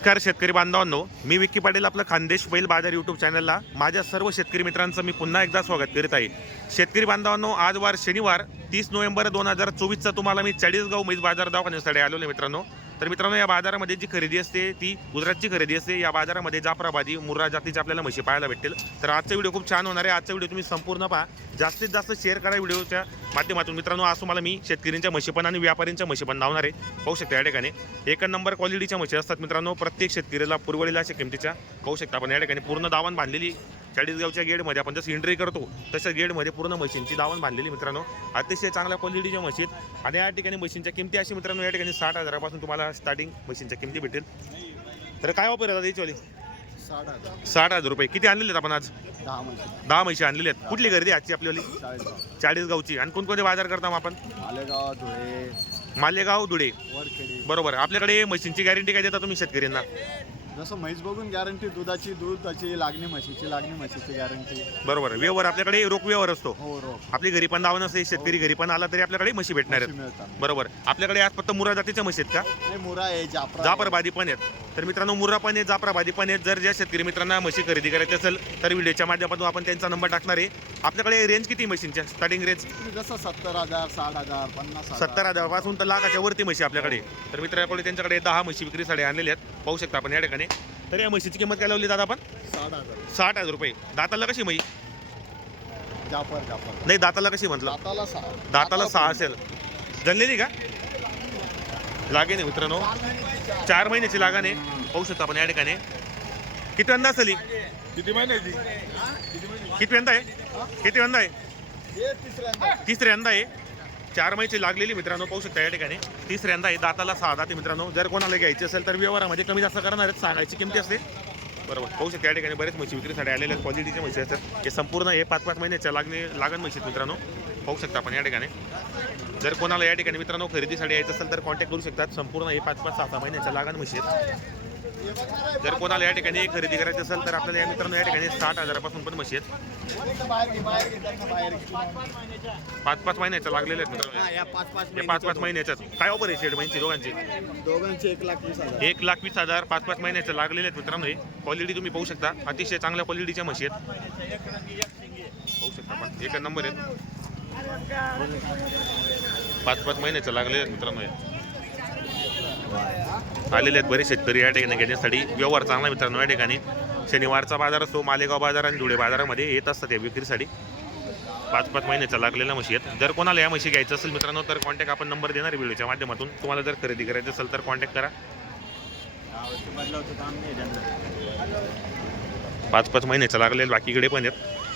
नमस्कार शेतकरी बांधवांनो मी विक्की पाटील आपलं खानदेश बैल बाजार यूट्यूब चॅनलला माझ्या सर्व शेतकरी मित्रांचं मी पुन्हा एकदा स्वागत करीत आहे. शेतकरी बांधवांनो आज वार शनिवार तीस नोव्हेंबर दोन हजार चोवीसचा तुम्हाला मी चाळीसगाव मीज बाजार दवाखान्यासाठी आलेलो मित्रांनो. तर मित्रांनो या बाजारामध्ये जी खरेदी असते ती गुजरातची खरेदी असते. या बाजारामध्ये जाफराबादी मुर्रा जातीच्या आपल्याला म्हशी पाहायला भेटेल तर आजचा व्हिडिओ खूप छान होणार आहे. आजचा व्हिडिओ तुम्ही संपूर्ण पहा. जास्तीत जास्त शेअर करा व्हिडिओच्या माध्यमातून. मित्रांनो आज तुम्हाला मी शेतकऱ्यांच्या म्हशी पण आणि व्यापाऱ्यांच्या म्हशी पण लावणार आहे. पाहू शकता या ठिकाणी. एक नंबर क्वालिटीच्या म्हशी असतात मित्रांनो. प्रत्येक शेतकऱ्याला पुरवलेल्या अशा किमतीच्या पाहू शकता आपण. या ठिकाणी पूर्ण दावण बांधलेली चाळीसगावच्या गेटमध्ये आपण जसं एंट्री करतो तसं गेटमध्ये पूर्ण मशीनची दावण बांधलेली मित्रांनो. अतिशय चांगल्या क्वालिटीच्या मशीन. आणि या ठिकाणी मशीनच्या किमती अशी मित्रांनो या ठिकाणी साठ हजारापासून तुम्हाला स्टार्टिंग मशीनच्या किमती भेटेल. तर काय वापर आहे दादा साठ हजार. रुपये. किती आणलेले आहेत आपण आज? दहा म्हशी आणलेले आहेत. कुठली गर्दी आजची आपल्याली चाळीस गावची आणि कोणकोणते बाजार करता आपण? मालेगाव धुळे. मालेगाव धुळे. वरखेडी. बरोबर. आपल्याकडे मशीनची गॅरंटी काय देता तुम्ही शेतकऱ्यांना? जसं म्हैस बघून गॅरंटी दुधाची दुधाची लागणी म्हशीची लागणी म्हशीची गॅरंटी बरोबर व्यवहार आपल्याकडे रोख व्यवहार असतो. हो रोख. आपली घरी पण दावा नसते शेतकरी घरी पण आला तरी आपल्याकडे म्हशी भेटणार आहेत. मिळतात. बरोबर. आपल्याकडे आज फक्त मुरा जातीच्या म्हशी आहेत का? हे मुरा आहे जाफरा जाफरबादी पण आहेत. तर मित्रांनो मुर्रा पण आहेत जाफराबादी पण आहेत जर ज्या शेतकरी मित्रांना म्हशी खरेदी करायची असेल तर व्हिडिओच्या माध्यमातून आपण त्यांचा नंबर टाकणार आहे. आपल्याकडे रेंज किती म्हशींच्या? Starting range. जसं सत्तर हजार साठ हजार पन्नास हजार. सत्तर हजारापासून तर लाखाच्या वरती म्हशी आपल्याकडे तर मित्राकडे त्यांच्याकडे दहा म्हशी विक्रीसाठी आणलेल्या आहेत. पाहू शकता आपण या ठिकाणी. तर या म्हशीची किंमत काय लावली दादा आपण? साठ हजार. साठ हजार रुपये. दाताला कशी म्हशी? जाफर जाफर. नाही दाताला कशी म्हटलं? दाताला सहा. दाताला सहा असेल. जनलेली का? लागेल मित्रांनो. चार महिन्याची लागण आहे. पाहू शकता आपण या ठिकाणी. किती वंदा असेल? ही? किती महिन्याची किती वंदा आहे? किती वंदा आहे? तिसऱ्यांदा आहे. चार महिन्याची लागलेली मित्रांनो पाहू शकता या ठिकाणी. तिसऱ्यांदा आहे. दाताला सहा दाते मित्रांनो. जर कोणाला घ्यायची असेल तर व्यवहारामध्ये कमी जास्त करणार आहेत. सांगायची किमती असते. बरोबर. पाहू शकता या ठिकाणी बरेच म्हशी विक्रीसाठी आलेले आहेत. क्वालिटीचे म्हशी असतात. हे संपूर्ण हे पाच पाच महिन्याच्या लागणे लागण म्हशी आहेत मित्रांनो. पाहू शकता आपण या ठिकाणी. जर कोणाला या ठिकाणी मित्रांनो खरेदीसाठी यायचं असेल तर कॉन्टॅक्ट करू शकतात. संपूर्ण हे पाच पाच सहा सहा महिन्याच्या लागण म्हशी आहेत. जर कोणाला या ठिकाणी खरेदी करायची असेल तर आपल्याला या मित्रांनो या ठिकाणी साठ हजारापासून पण म्हशी आहेत. पाच पाच महिन्याच्या लागलेल्या आहेत मित्रांनो. हा, या पाच पाच महिन्याच्यात काय ऑफर आहे शेड महिन्याची दोघांची? दोघांचे एक लाख वीस हजार. एक लाख वीस हजार पाच पाच महिन्याचे लागलेले आहेत मित्रांनो हे. क्वालिटी तुम्ही पाहू शकता. अतिशय चांगल्या क्वालिटीच्या म्हशी आहेत. पाहू शकता एक नंबर आहेत पाच पाच महिन्याचं लागलेले आहेत मित्रांनो आलेले आहेत बरेच शेतकरी या ठिकाणी घेण्यासाठी. व्यवहार चांगला मित्रांनो या ठिकाणी. शनिवारचा बाजार असतो मालेगाव बाजार आणि धुळे बाजारामध्ये येत असतात या विक्रीसाठी. पाच पाच महिन्याच्या लागलेल्या म्हशी आहेत. जर कोणाला या म्हशी घ्यायचं असेल मित्रांनो तर कॉन्टॅक्ट आपण नंबर देणार आहे व्हिडिओच्या माध्यमातून. तुम्हाला जर खरेदी करायचं असेल तर कॉन्टॅक्ट करा. पाच पाच महिन्याचं लागलेलं बाकीकडे पण आहेत.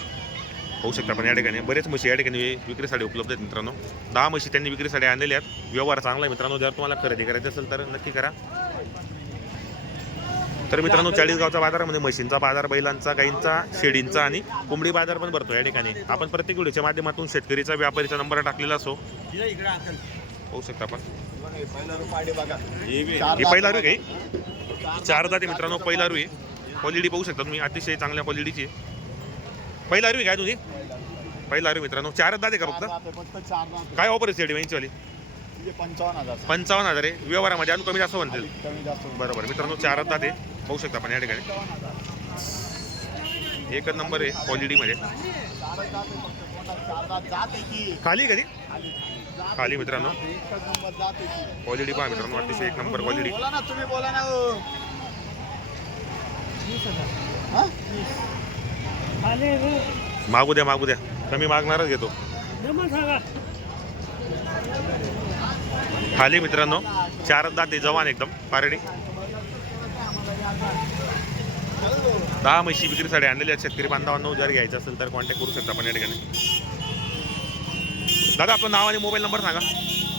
होऊ शकता पण या ठिकाणी. बरेच म्हशी या ठिकाणी विक्रीसाठी उपलब्ध आहेत मित्रांनो. दहा म्हशी त्यांनी विक्रीसाठी आणलेल्या आहेत. व्यवहार चांगला आहे मित्रांनो. जर तुम्हाला खरेदी करायचं असेल तर नक्की करा. तर मित्रांनो चाळीसगावचा बाजारामध्ये म्हशींचा बाजार बैलांचा गाईंचा शेळींचा आणि कोंबडी बाजार पण भरतो या ठिकाणी. आपण प्रत्येक व्हिडिओच्या माध्यमातून शेतकरीचा व्यापारीचा नंबर टाकलेला असो. होऊ शकता आपण. पहिला ही पहिला रू आहे चार जाते मित्रांनो पहिला रू आहे. क्वालिटी पाहू शकता तुम्ही. अतिशय चांगल्या क्वालिटीची आहे. पहिला आहे काय तुम्ही पहिला रू मित्रांनो चारच दाते का फक्त? फक्त चार दात काय ऑफर आहे शेडी वाली? म्हणजे पंचावन्न हजार पंचावन्न हजार आहे. व्यवहारामध्ये अजून कमी जास्त म्हणतील. कमी जास्त होईल. बरोबर. मित्रांनो चारच दाते पाहू शकता आपण या ठिकाणी. एकच नंबर आहे क्वालिटीमध्ये खाली कधी? खाली मित्रांनो. क्वालिटी पहा मित्रांनो अतिशय एक नंबर क्वालिटी बोला ना तुम्ही बोला ना? मागू द्या मागू द्या. कमी मागणारच घेतो. खाली मित्रांनो चारच दाते जवान एकदम पारडी. दहा म्हशी विक्रीसाठी आणलेल्या शेतकरी बांधवांनो जर घ्यायचं असेल तर कॉन्टॅक्ट करू शकता आपण या ठिकाणी. दादा आपलं नाव आणि मोबाईल नंबर सांगा.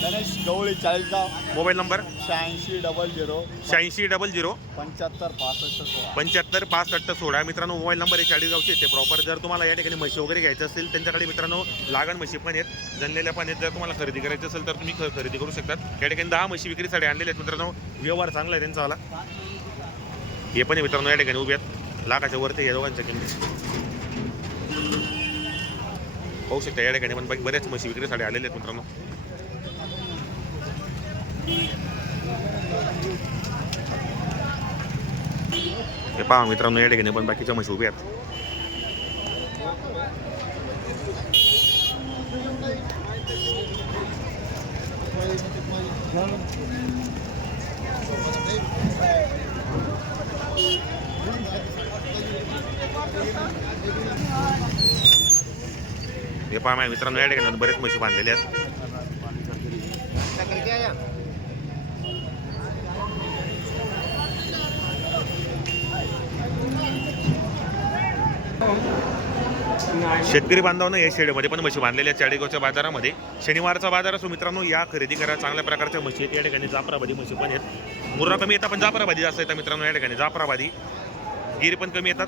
गणेश गवळी चाळीसगाव. Mobile number? शहाऐंशी डबल झिरो. शहाऐंशी डबल झिरो. पंच्याहत्तर पासष्ट सोळा. पंच्याहत्तर पासष्ट सोळा. मित्रांनो मोबाईल नंबर आहे चाळीसगावचे ते प्रॉपर जर तुम्हाला या ठिकाणी म्हशी वगैरे घ्यायचं असेल त्यांच्याकडे मित्रांनो लागण म्हशी पण आहेत. जनलेल्या पण आहेत. जर तुम्हाला खरेदी करायची असेल तर तुम्ही ख- खरेदी करू शकतात. या ठिकाणी दहा म्हशी विक्रीसाठी आणलेले आहेत मित्रांनो. व्यवहार चांगला आहे त्यांचावाला हे पण आहे मित्रांनो या ठिकाणी उभे आहेत. लाखाच्या वरती या दोघांच्या किमती. पाहू शकता या ठिकाणी पण बऱ्याच म्हशी विक्रीसाठी आलेले आहेत मित्रांनो. हे पहा मित्रांनो या ठिकाणी पण बाकीच्या म्हशी उभ्या आहेत. हे पहा मित्रांनो या ठिकाणी बरेच म्हशी बांधलेले आहेत. शेतकरी बांधवांना या शेडमध्ये पण म्हशी बांधलेल्या आहेत. चाळीगावच्या बाजारामध्ये. शनिवारचा बाजार असो मित्रांनो या खरेदी करा चांगल्या प्रकारच्या म्हशी आहेत. या ठिकाणी जाफराबादी म्हशी पण आहेत. मुर्रा कमी येतात पण जाफराबादी जास्त येतात मित्रांनो. या ठिकाणी जाफराबादी. गिरी पण कमी येतात.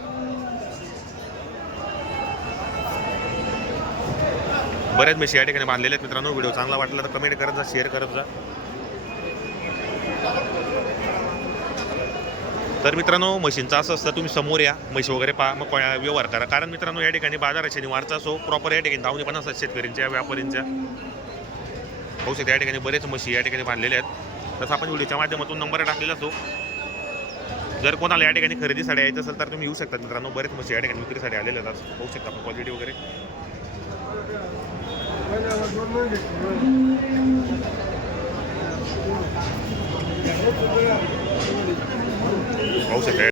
बऱ्याच म्हशी या ठिकाणी बांधलेल्या आहेत मित्रांनो. व्हिडिओ चांगला वाटला तर कमेंट करत जा शेअर करत जा. तर मित्रांनो मशीनचं असं असतं तुम्ही समोर या म्हशी वगैरे पा मग व्यवहार करा. कारण मित्रांनो या ठिकाणी बाजार आहे शनिवारचा असो प्रॉपर या ठिकाणी धावणी पण असतात शेतकऱ्यांच्या व्यापाऱ्यांच्या. होऊ शकते या ठिकाणी बरेच म्हशी या ठिकाणी बांधलेल्या आहेत. तसं आपण व्हिडिओच्या माध्यमातून नंबर टाकलेला असतो. जर कोणाला या ठिकाणी खरेदीसाठी यायचं असेल तर तुम्ही येऊ शकता मित्रांनो. बरेच म्हशी या ठिकाणी विक्रीसाठी आलेल्या आहेत. होऊ शकता आपण क्वालिटी वगैरे. पाहू शकता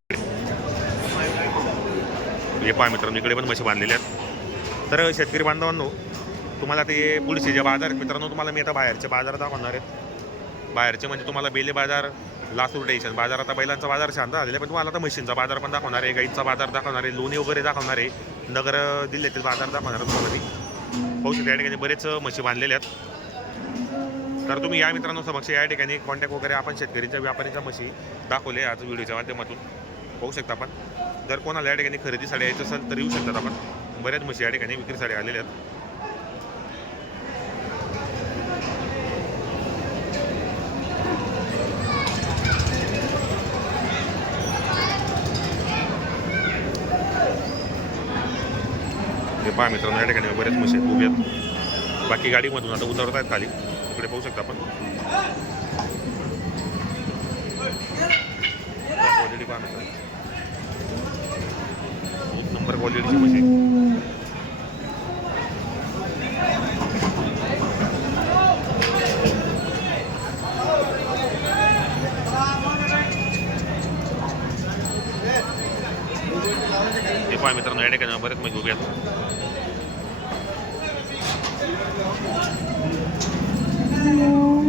हे पहा मित्रांनो इकडे पण म्हशी बांधलेल्या आहेत. तर शेतकरी बांधवांनो तुम्हाला ते पुढचे जे बाजार आहेत मित्रांनो तुम्हाला मी आता बाहेरचे बाजार दाखवणार आहेत बाहेरचे म्हणजे तुम्हाला बेले बाजार लासूर टेशन बाजार आता बैलांचा बाजार शांत झालेला आहे पण तुम्हाला आता म्हशींचा बाजार पण दाखवणार आहे गाईचा बाजार दाखवणार आहे लोणी वगैरे दाखवणार आहे. नगर जिल्ह्यातील बाजार दाखवणार आहे तुम्हाला मी. पाहू शकता या ठिकाणी बरेच म्हशी बांधलेल्या आहेत. तर तुम्ही या मित्रांनो समक्ष या ठिकाणी कॉन्टॅक्ट वगैरे आपण शेतकऱ्यांच्या व्यापाऱ्यांच्या म्हशी दाखवले आज व्हिडिओच्या माध्यमातून. पाहू शकता आपण. जर कोणाला या ठिकाणी खरेदीसाठी यायचं असेल तर येऊ शकतात आपण. बऱ्याच म्हशी या ठिकाणी विक्रीसाठी आलेल्या आहेत. हे पहा मित्रांनो या ठिकाणी बरेच म्हशी आहेत, उभे आहेत. बाकी गाडीमधून आता उतरत आहेत खाली. तिकडे पाहू शकता आपण. क्वालिटी पहा एक नंबर क्वालिटीची म्हशी आहे. पहा मित्रांनो या ठिकाणी बरेच म्हशी उभे आहेत Senhor.